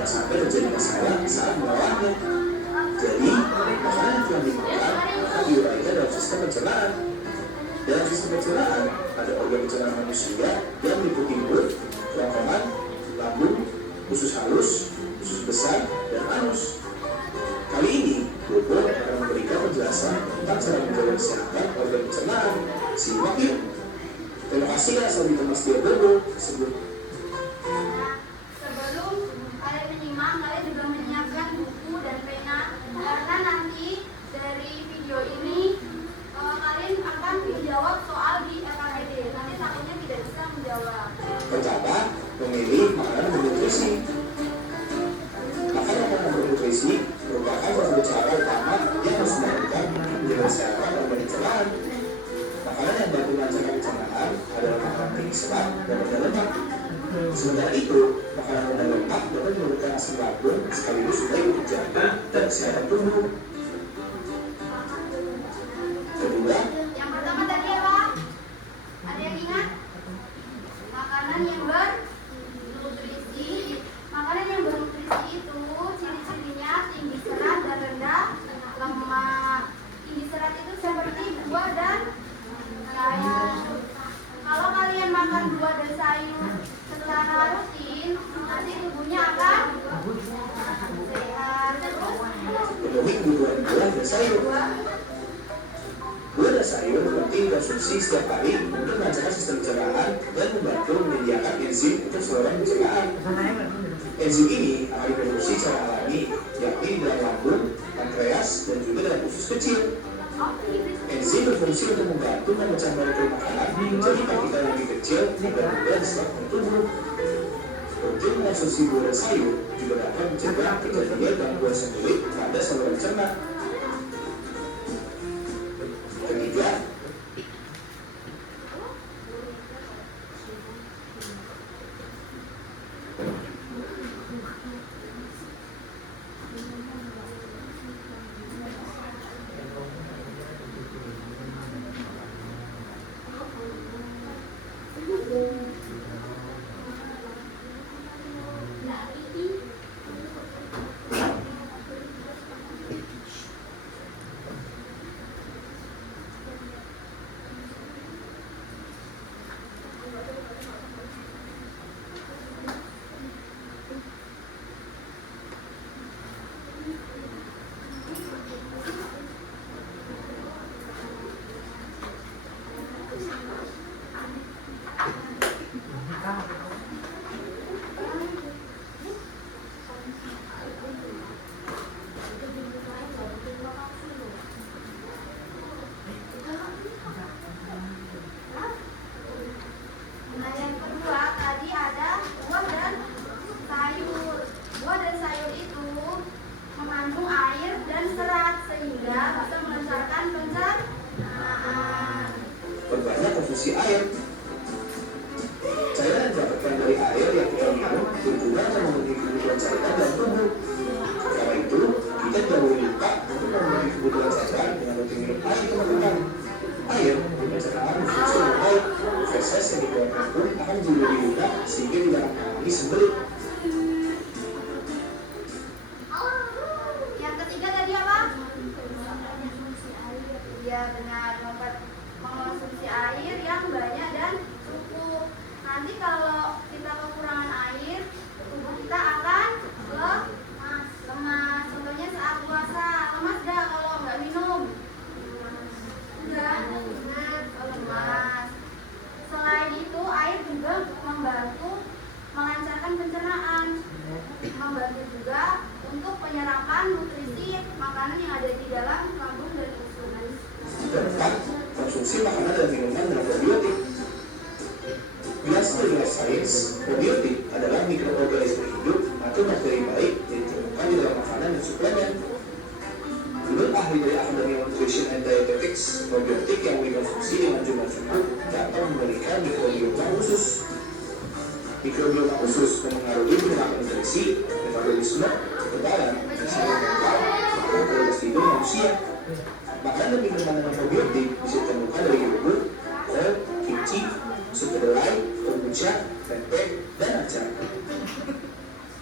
jangan sampai terjadi masalah saat mengolahnya. Jadi, makanan yang telah dimakan akan diuraikan dalam sistem pencernaan. Dalam sistem pencernaan, ada organ pencernaan manusia yang meliputi mulut, kerongkongan, lambung, usus halus, usus besar, dan anus. Kali ini, Bobo akan memberikan penjelasan tentang cara menjaga kesehatan organ pencernaan. Simak yuk! Terima kasih ya sudah ditemas dia Bobo. Sebelum kalian menyimak, kalian juga menyiapkan buku dan pena, karena nanti dari video ini kalian akan menjawab soal di LKPD. Nanti takutnya tidak bisa menjawab. Pertama, memilih makanan bernutrisi. Makanan bernutrisi merupakan salah satu cara utama yang harus dilakukan menjaga kesehatan organ pencernaan. Makanan yang dapat melancarkan pencernaan adalah makanan tinggi serat dan rendah lemak. Sementara itu, makanan rendah lemak dapat menurunkan asam lambung sekaligus baik untuk jantung dan kesehatan tubuh. Kedua, Yang pertama tadi apa? Ada yang ingat? Makanan yang bernutrisi. Makanan yang bernutrisi itu ciri-cirinya tinggi serat dan rendah lemak. Tinggi serat itu seperti buah dan sayur. Kalau kalian makan buah dan sayur secara rutin, nanti tubuhnya akan sehat. Terus penuhi kebutuhan buah dan sayur. Buah dan sayur penting dikonsumsi setiap hari untuk melancarkan sistem pencernaan dan membantu menyediakan enzim untuk saluran pencernaan. Enzim ini akan diproduksi secara alami, yakni di dalam lambung, pankreas, dan juga dalam usus kecil. Enzim berfungsi untuk membantu memecah molekul makanan menjadi partikel yang lebih kecil agar mudah diserap tubuh. Untuk mengonsumsi buah dan sayur juga dapat mencegah terjadinya gangguan sensorik pada saluran cerna. Ketiga, nah yang kedua tadi ada buah dan sayur. Buah dan sayur itu mengandung air dan serat sehingga bisa melancarkan pencernaan. perbanyak konsumsi air. Cairan yang didapatkan dari air yang kita minum berguna untuk memenuhi kebutuhan cairan dalam tubuh. Karena itu, kita tidak boleh lupa untuk memenuhi kebutuhan cairan dengan rutin minum air teman-teman. Air dengan cairan berfungsi dengan baik. Feses yang dikeluarkan pun akan menjadi lebih mudah sehingga tidak akan mengalami sembelit. Yang ketiga tadi apa? Ya benar, mengonsumsi air yang banyak dan cukup. Nanti kalau kita kekurangan air, tubuh kita akan lemas. Contohnya saat puasa, lemas dah kalau nggak minum. Enggak, lemas. Selain itu, air juga membantu melancarkan pencernaan, membantu juga untuk penyerapan nutrisi makanan yang ada di dalam lambung dan usus. Keempat, konsumsi makanan dan minuman dengan probiotik. Biasa dari life science, probiotik adalah mikroorganisme hidup atau bakteri baik yang ditemukan di dalam makanan dan suplemen. Menurut ahli dari Academy of Nutrition and Dietetics, probiotik yang dikonsumsi dengan jumlah cukup dapat memberikan mikrobiota usus. Mikrobiota usus mempengaruhi perilaku nutrisi, metabolisme, kekebalan, fungsi mental, dan kualitas tidur manusia. Makanan dan minuman dengan probiotik bisa ditemukan dari yogurt, kol, kimchi, sup kedelai, kombucha, tempe, dan acar.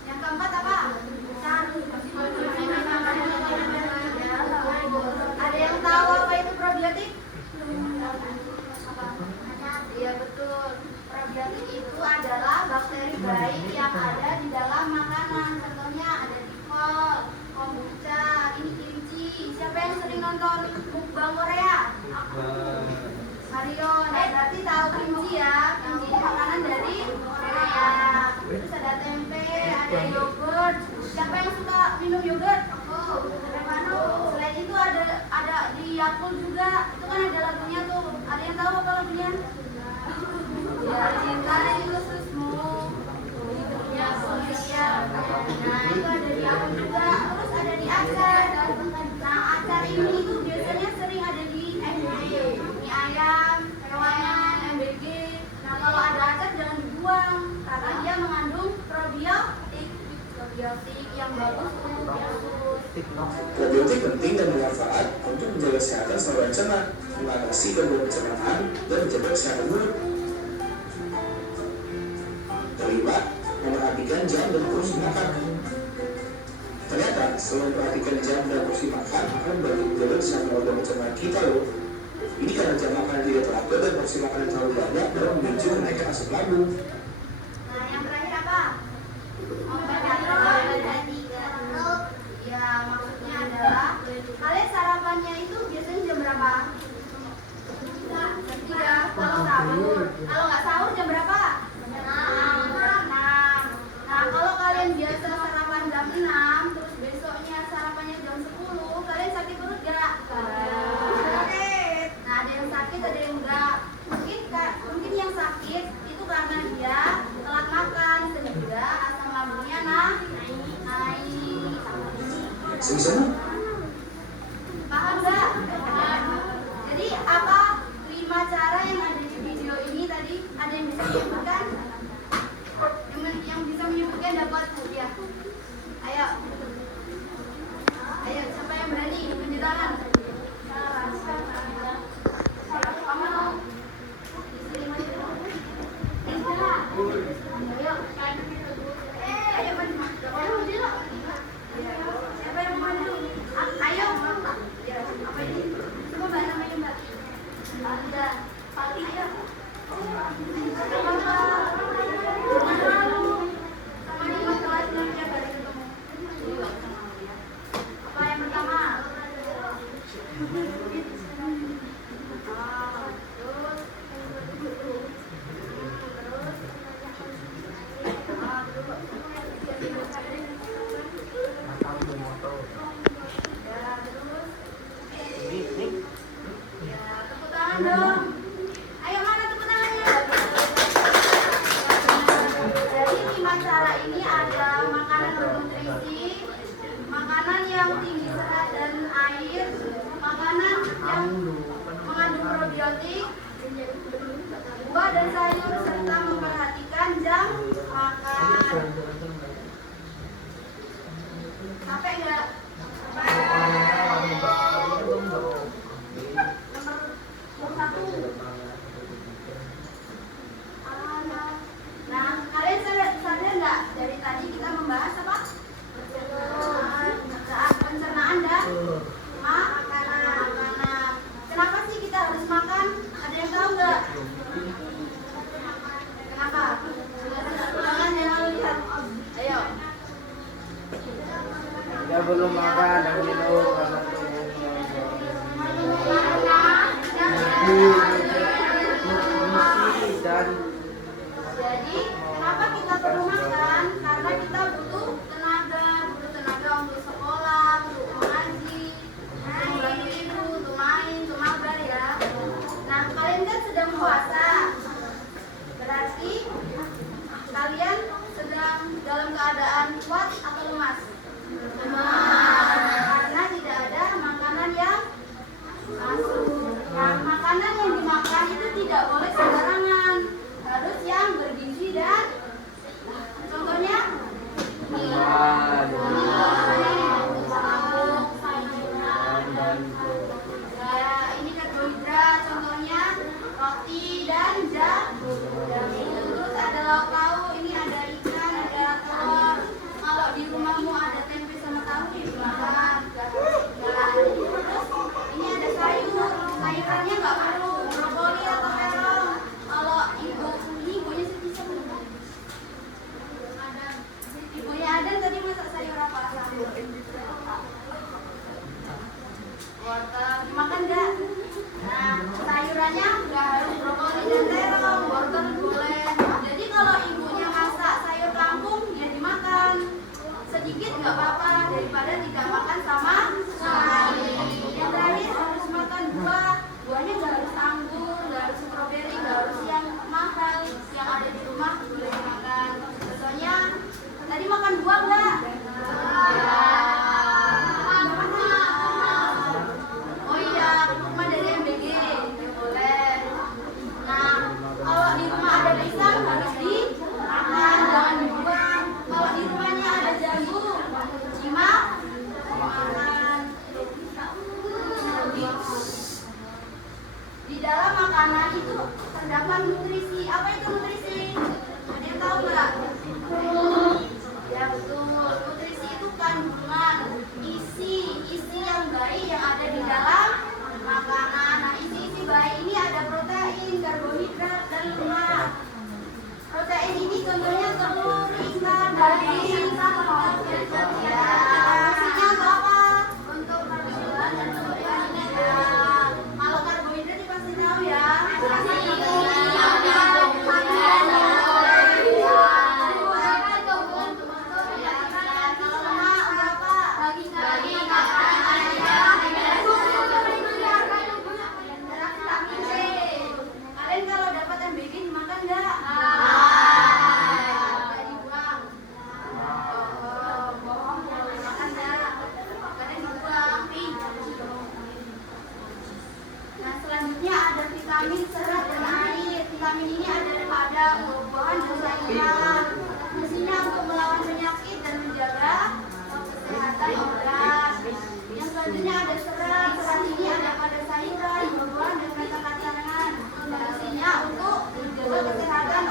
Yang keempat apa? probiotik yang bagus untuk usus. Probiotik penting dan bermanfaat untuk menjaga kesehatan saluran cerna, mengatasi gangguan pencernaan, dan menjaga kesehatan mulut. Kelima, memperhatikan jam dan porsi makan. Ternyata, selain memperhatikan jam dan porsi makan akan membantu menjaga kesehatan organ pencernaan kita loh. Ini karena jam makan yang tidak teratur dan porsi makan yang terlalu banyak dapat memicu kenaikan asam lambung. Nah, yang terakhir apa? Ya, maksudnya adalah kalian sarapannya itu biasanya jam berapa? Jam 3. Kalau sahur, kalau nggak sahur jam berapa? Jam 6. Nah, kalau kalian biasa sarapan jam 6, terus besoknya sarapannya jam 10, kalian sakit perut nggak? Sakit. Nah, ada yang sakit, ada yang enggak. Mungkin yang sakit itu karena dia telat makan sehingga asam lambungnya naik. Sama-sama. Paham nggak? Jadi apa 5 cara yang ada di video ini tadi? Ada yang bisa menyebutkan? Yang bisa menyebutkan dapat hadiah. Ayo. Ayo, siapa yang berani tunjuk tangan? Siapa yang mau maju? Ayo, apa ini? Coba mbak namanya mbak. Anda, ayo. Sama di kelas dulunya baru ketemu. Apa yang pertama? Tepuk tangan dong. Ayo, mana tepuk tangannya? Jadi 5 cara ini ada makanan bernutrisi, makanan yang tinggi serat dan air, makanan yang mengandung probiotik, buah dan sayur, serta memperhatikan jam makan. Capek nggak? Nomor 1. Nah, kalian sadar nggak dari tadi kita membahas apa? Pencernaan dan makanan. Kenapa sih kita harus makan? Ada yang tahu nggak? Kenapa? Jangan lihat. Ayo. Kita belum makan dan minum karena nutrisi dan Jadi, kenapa kita perlu makan? Karena kita butuh tenaga untuk sekolah, untuk mengaji, untuk membantu ibu, untuk main, untuk mabar ya. Nah, kalian kan sedang puasa. Berarti kalian sedang dalam keadaan kuat atau lemas? Karena tidak ada makanan yang masuk. Nah, makanan yang dimakan itu tidak boleh sembarangan, harus yang bergizi dan contohnya ya, ini karbohidrat, contohnya roti dan jagung. Terus ada lauk pauk, ini ada ikan, ada telur. Kalau di rumahmu ada tempe sama tahu dimakan. Terus ini ada sayur, sayurannya nggak perlu brokoli atau terong. Kalau ibunya bisa belum? Ibunya ada tadi masak sayur apa? Wortel, dimakan nggak? Nah, sayurannya nggak harus brokoli dan terong, wortel boleh. Jadi kalau ibunya masak sayur kangkung, ya dimakan. Sedikit nggak apa-apa daripada tidak makan sama sekali. Yang terakhir harus makan buah. Buahnya nggak harus anggur, nggak harus stroberi, nggak harus yang mahal. Yang ada di rumah boleh dimakan. Contohnya, tadi makan buah nggak? Oh iya, kurma dari MBG, ya boleh. Nah, kalau di rumah ada pisang harus dimakan, jangan dibuang. Kalau di rumahnya ada jambu, buah-buahan dan sayuran. Fungsinya untuk melawan penyakit dan menjaga kesehatan organ. Yang selanjutnya ada serat. Serat ini ada pada sayuran, buah-buahan dan kacang-kacangan. Fungsinya untuk menjaga kesehatan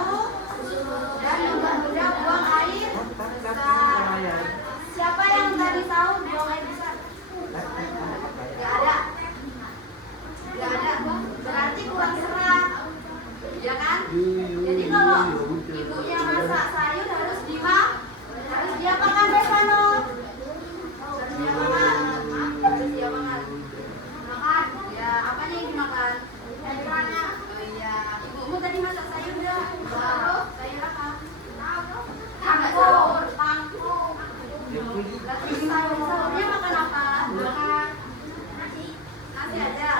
dan mempermudah buang air besar. Siapa yang tadi tahu buang air besar? Gak ada. Berarti kurang serat, ya kan? Jadi kalau ibunya masak sayur harus diapakan Resano? Harus diapakan. Makan. Ya, apanya yang dimakan? Sayurannya. Oh iya. Ibumu tadi masak sayur enggak? Sayur apa? Kangkung. Sahurnya makan apa? Nasi aja.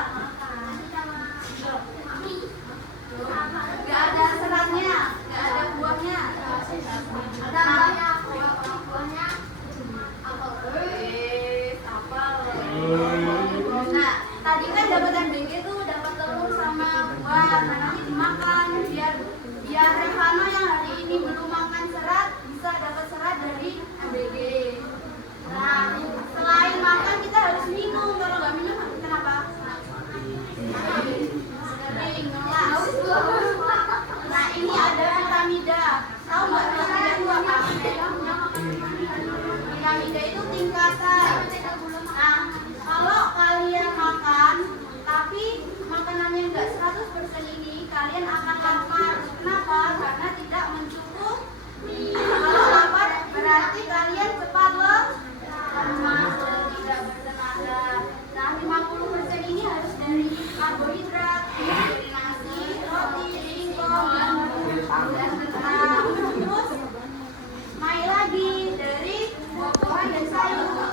Gak ada seratnya, gak ada buahnya. Ada buahnya. Apel. Nah, tadi kan dapat MBG tuh dapat telur sama buah. Nah, nanti dimakan biar Revano yang hari ini belum makan serat bisa dapat serat dari MBG. Nah, selain makan kita harus minum. Kalau nggak minum kenapa? Sering ngelak. Nah, ini ada piramida. Tahu nggak piramida itu apa? Piramida itu tingkatan. Nah, kalau kalian makan tapi makanannya nggak 100% ini, kalian akan lapar. Kenapa? Karena tidak mencukupi. Kalau lapar berarti kalian cepat lemas dan tidak bertenaga. Nah, 50% ini harus dari karbohidrat, dari nasi, roti, singkong, dan terus naik lagi dari buah-buahan dan sayur.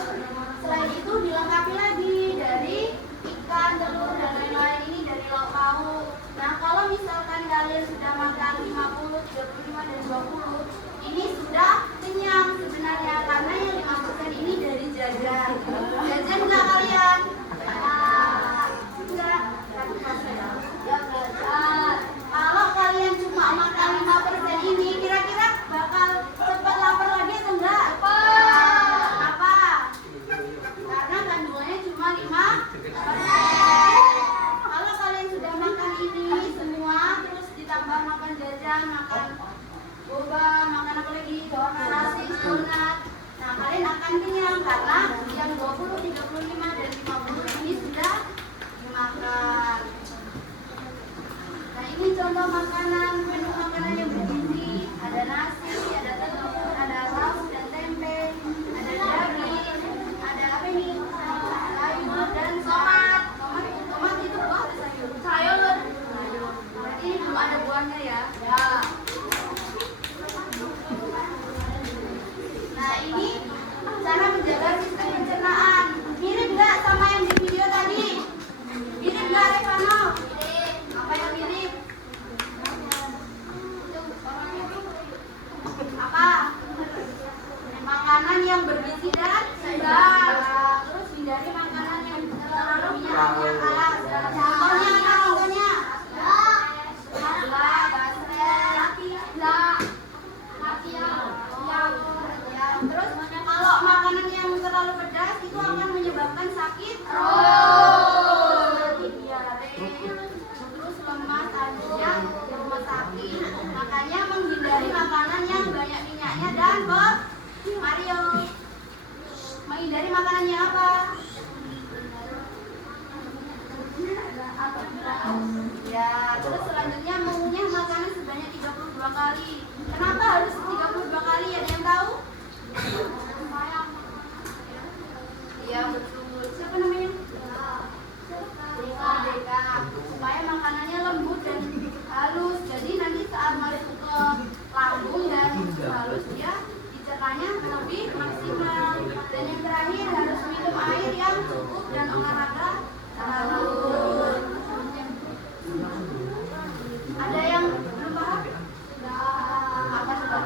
Selain itu dilengkapi lagi dari ikan, telur, dan lain-lain ini dari lauk pauk. Nah, kalau misalkan kalian sudah makan 50, 35, dan 20, ini sudah kenyang sebenarnya karena yang 5% ini dari jajan. Jajan nggak kalian? Enggak. Ya belajar. Kalau kalian cuma makan 5% ini, kira-kira bakal cepat lapar lagi atau enggak? Apa? Karena kandungannya cuma 5%. Kalau kalian sudah makan ini semua, terus ditambah makan jajan, makan boba, makan apa lagi? Nasi, donat. Nah, kalian akan kenyang karena yang 20, 35, dan 50 ini sudah dimakan. Nah, ini contoh makanan, menu makanan yang bergizi. Ada nasi, ada telur, ada saus dan tempe, ada daging, ada apa ini? Sayur dan tomat. Tomat itu buah atau sayur? Sayur. Berarti ini belum ada buahnya ya? Ya. Nah, ini cara menjaga sistem pencernaan. Mirip nggak sama yang di video tadi? Mirip nggak, Revano? Apa yang mirip? Apa? Makanan yang bergizi dan segar. Terus hindari makanan yang terlalu minyaknya keras. Contohnya apa? Contohnya? Terus kalau makanan yang terlalu pedas itu akan menyebabkan sakit perut, diare, terus lemas, artinya rumah sakit. Makanya menghindari makanan yang banyak minyaknya dan Mario menghindari makanannya apa? Ya, terus selanjutnya mengunyah makanan sebanyak 32 kali. Kenapa harus 32 kali? Ada yang tahu? Iya, betul. Siapa namanya? Deka. Supaya makanannya lembut dan halus. Jadi nanti saat masuk ke lambung dan halus dia dicernanya lebih maksimal. Dan yang terakhir harus minum air yang cukup dan olahraga teratur. Ada yang belum paham? Apa coba?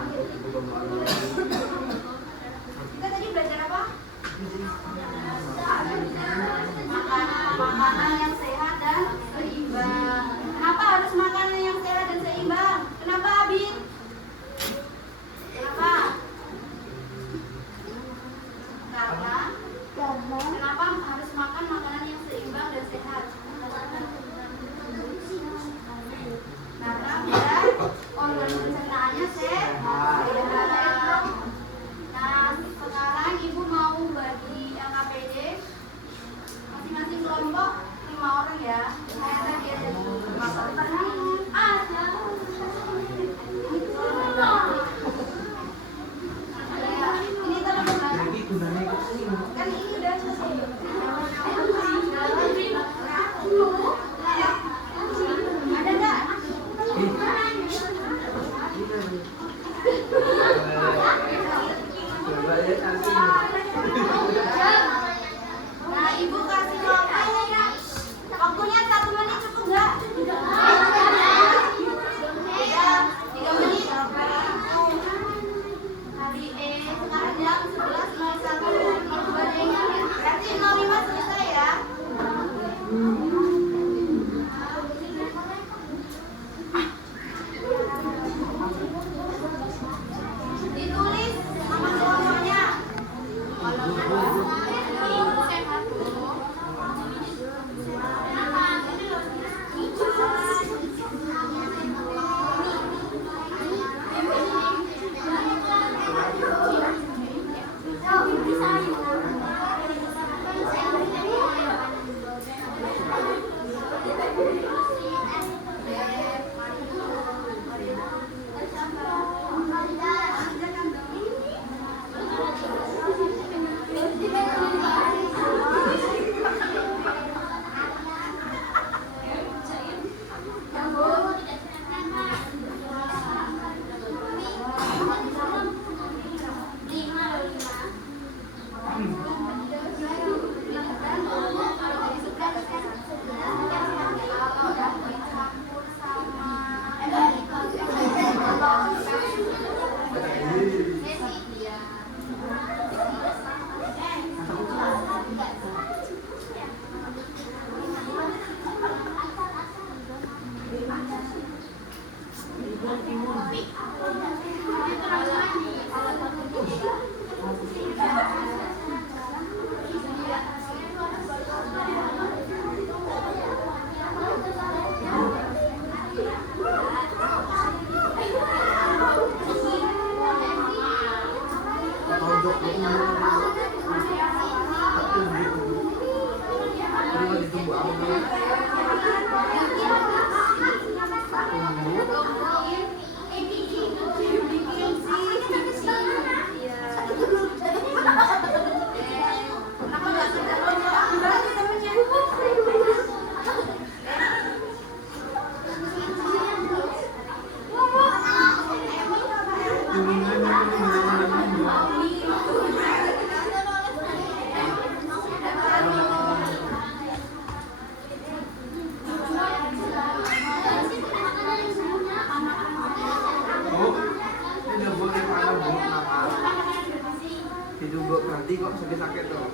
Nanti kok sakit-sakit tuh.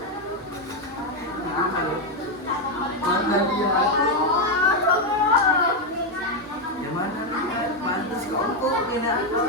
Nah, halo. Mana dia? Yang mana nih? Pantas kok ini apa?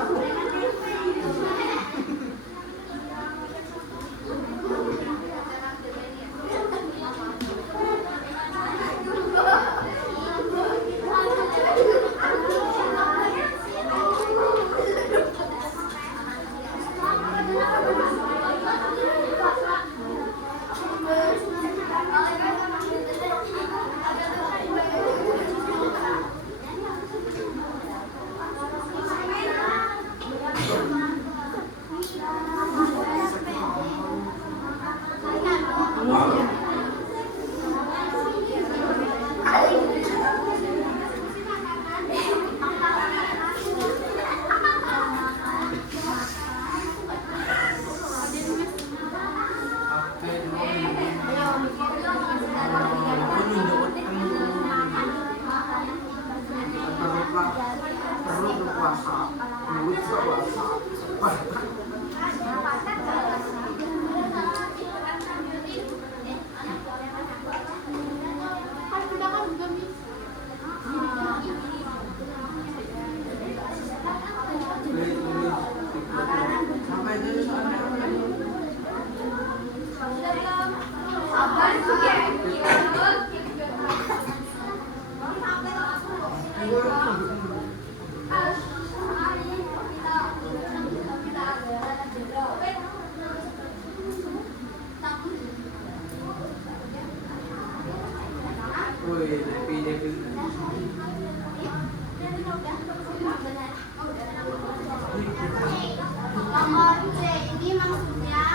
Nomor C ini maksudnya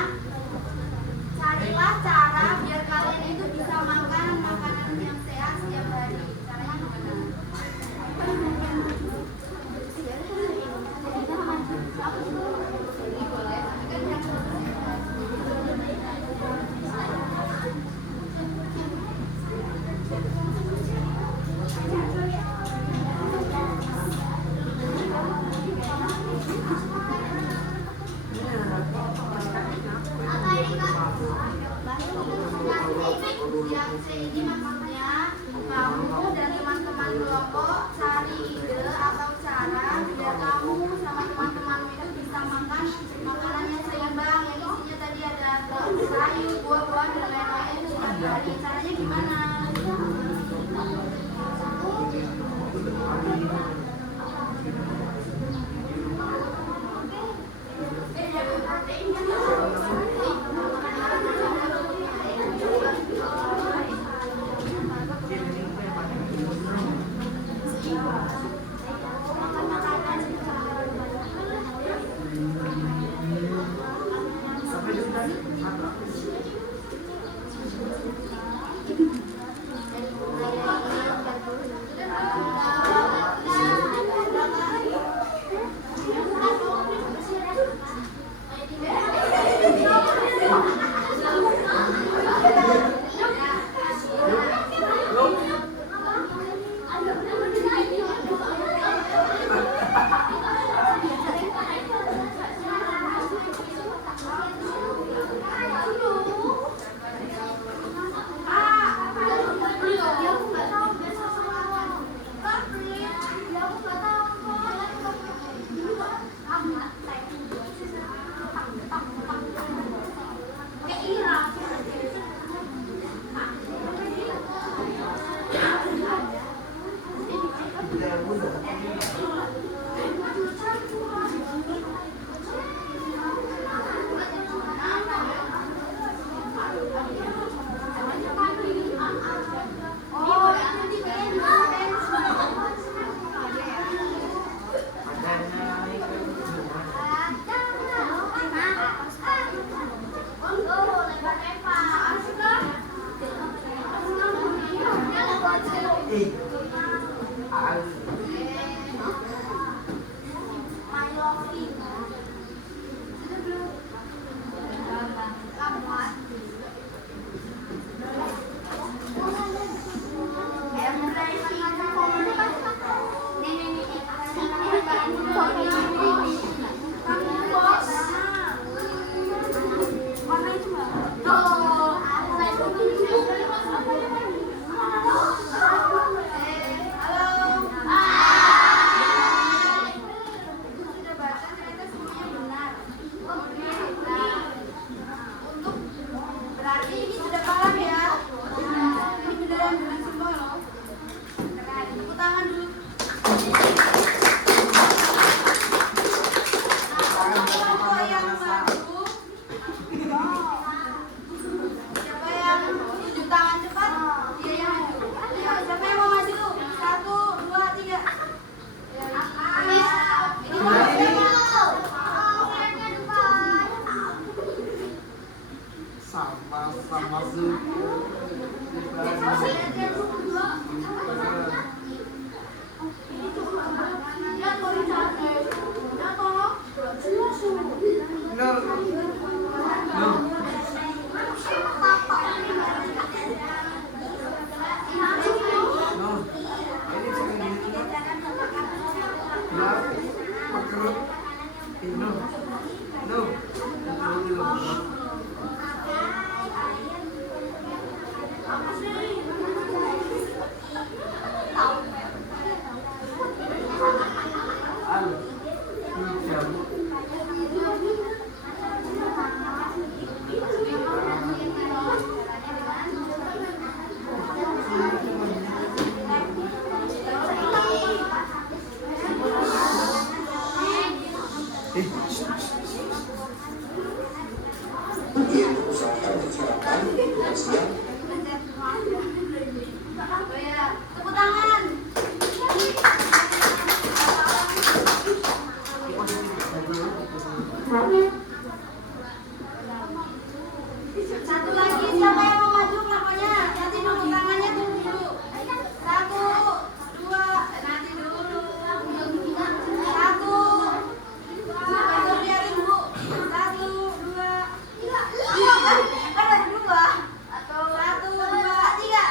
carilah cara biar kalian itu bisa makan makanan yang sehat setiap hari. Caranya gimana? Yang C ini maksudnya kamu dan teman-teman kelompok cari ide atau cara biar kamu sama teman-teman itu bisa makan makanan yang seimbang, yang isinya tadi ada sayur, buah-buahan dan lain-lain setiap hari. Caranya gimana? ini sudah paham ya? Ini beneran semua loh. Tepuk tangan dulu. Kelompok yang maju. Siapa yang tunjuk tangan cepat? Dia yang maju. Ayo, siapa yang mau maju? 1, 2, 3. Ini sama suku mungkin usahakan kecelakaan yang siang. Tepuk tangan. Satu lagi, siapa yang mau maju kelompoknya? Nanti dulu tangannya dulu. 1, 2, nanti dulu. 1. Itu lihatin dulu. 1, 2, 3. Kan ada 2. 1, 2, 3.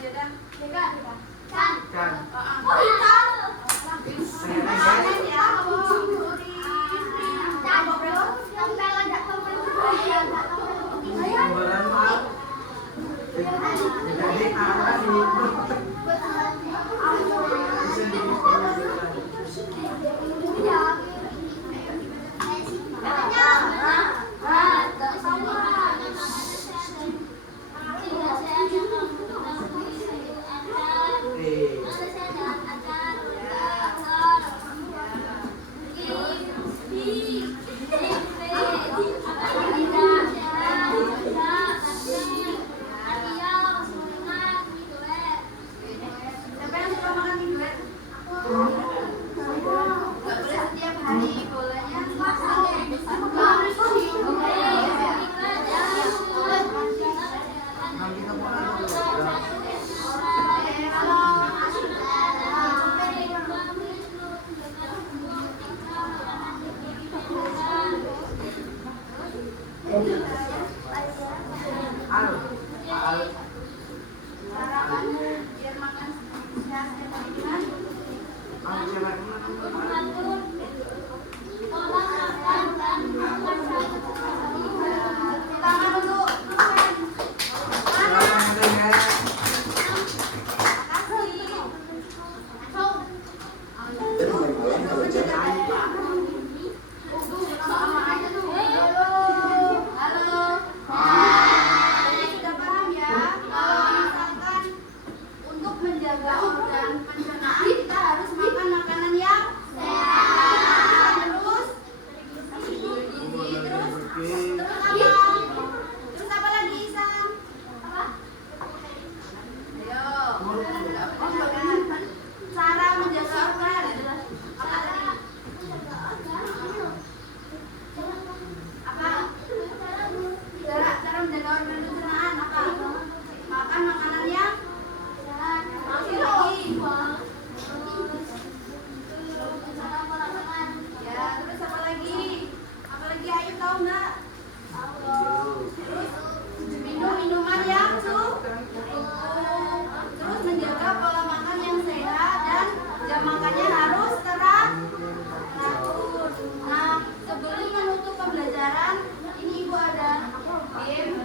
Yaudah. Kan. Oh, hitam. Tangan ya. Siapa yang suka makan mie duet? Gak boleh setiap hari bolanya. Sarapan biar makan sehat setiap hari kan? Tangan dulu. Dan malam kalau jangan Halo. Sudah paham ya? Kalau misalkan untuk menjaga organ pencernaan kita harus makan makanan yang sehat. Terus gizi, terus apa lagi Isan? Apa? Ayo. Cara menjaga organ. Apa tadi? Apa? Cara menjaga organ pencernaan apa? Makan makanan yang sehat. Masih lagi. Ya, terus apa lagi? Apa lagi? Ayo tahu nggak? Terus minum minuman yang cukup. Terus menjaga pola makan yang sehat dan jam makannya harus teratur. Nah, sebelum menutup pembelajaran, ini Ibu ada game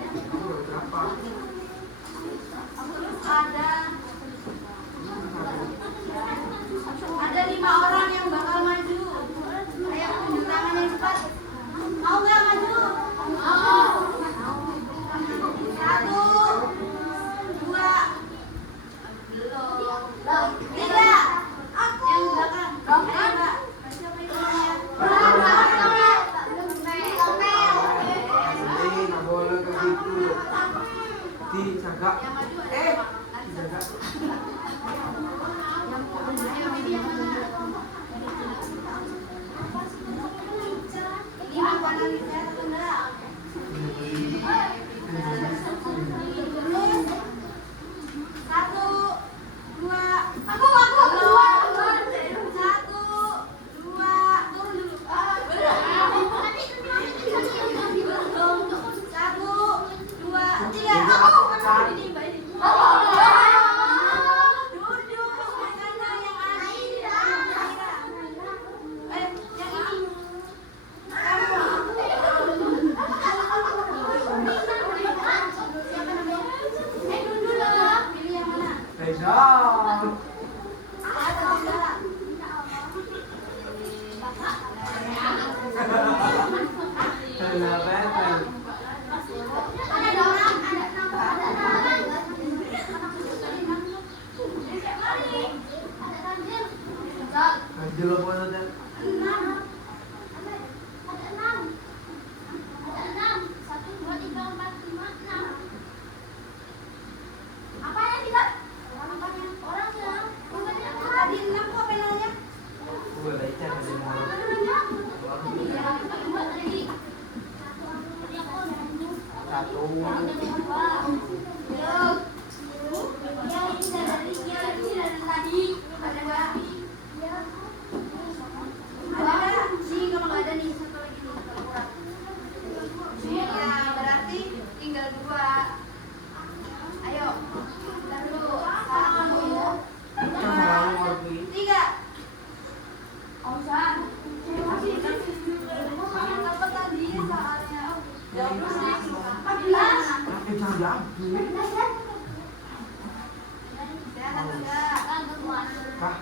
Dijaga. Yang maju ada Eh, Pak. Nanti dijaga. Ayo, Bibi yang mana? Ini makanan saya atau enggak? Terus 1, 2, aku 2. 1, 2, turun dulu. 1, 2, 3. Duduk, karena yang Aira. Yang ini. Siapa namanya? Pilih yang mana? Reza. Atau enggak? Ganjil apa tadi? 6. Tadi 6 kok penanya? Gue baca ada mau. Satu. Ada nggak? Nih, kalau nggak ada nih, satu lagi nih, kalau kurang. Ya, berarti tinggal 2. Ayo, kita dulu. 1, Jangan lagi. 3. Apa tadi soalnya? Jawab dulu nih. 14. Tapi jangan diambil. Sehat atau enggak? Kah?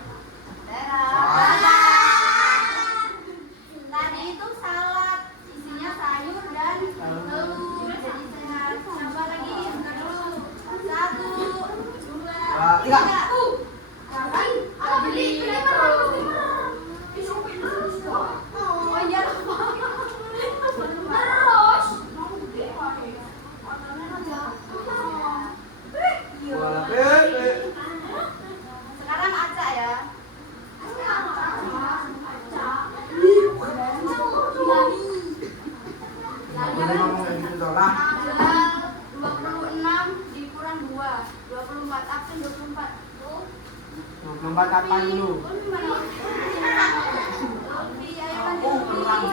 Tadi itu salad, isinya sayur dan telur, jadi sehat. Coba lagi, bentar dulu. 1, 2, 3. Apa beli? Oh iya lupa. Boleh. Sekarang acak ya. Boleh ngomong kayak gitu toh lah. Tanggal 26 dikurang 2, 24. Absen 24. 24 kapan dulu? Kurang.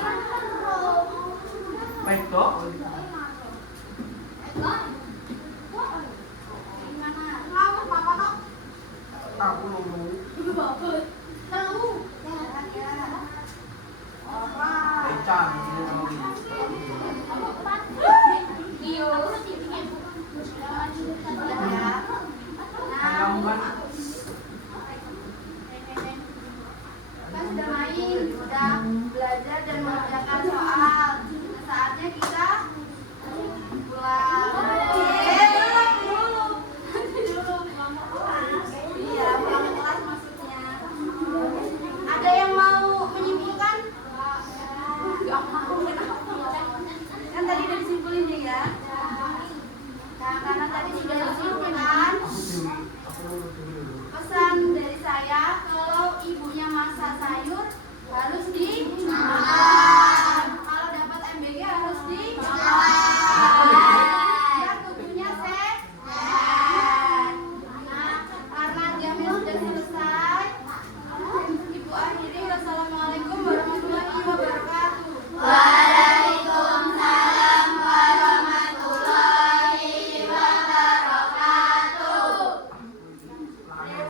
Baik toh.